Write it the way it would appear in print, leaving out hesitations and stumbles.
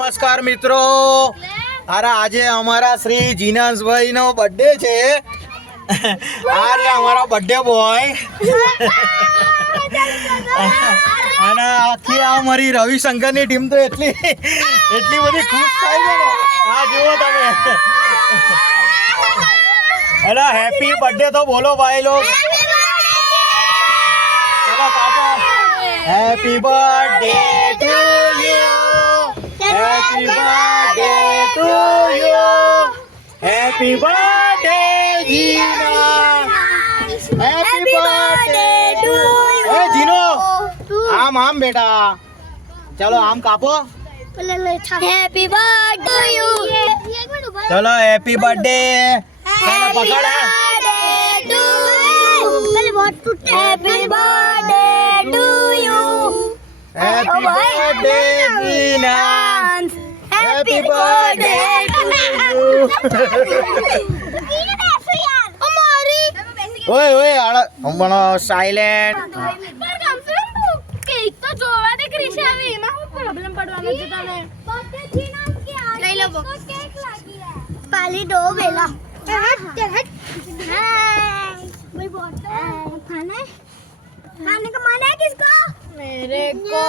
નમસ્કાર મિત્રો, અરે આજે અમારા શ્રી જીનાસભાઈ નો બર્થડે છે. આ રે અમારો બર્થડે બોય અને આખી આ મારી રવિશંકર ની ટીમ તો એટલી બધી ખુશ થાય છે ને. આ જુઓ તમે. અરે હેપી બર્થડે તો બોલો ભાઈ લોગ. ચલો કાપો. Happy birthday to you, happy birthday to you, happy birthday Jina, happy birthday to you. એ જીનો આમ બેટા, ચલો આમ કાપો. Happy birthday you. ચલો હેપી બર્થડે. ચલો પકડ. Happy birthday to you. Happy birthday Jina, happy birthday to you. ઓય આળા હમણાં સાયલેન્ટ. કેક તો જોવા દે ક્રિશ, હવે એમાં શું પ્રોબ્લેમ પડવાનો છે તને? લઈ લો કેક લાગી है पाली दो बेला. भाई बहुत खाना है, खाने का मन है किसको? मेरे को.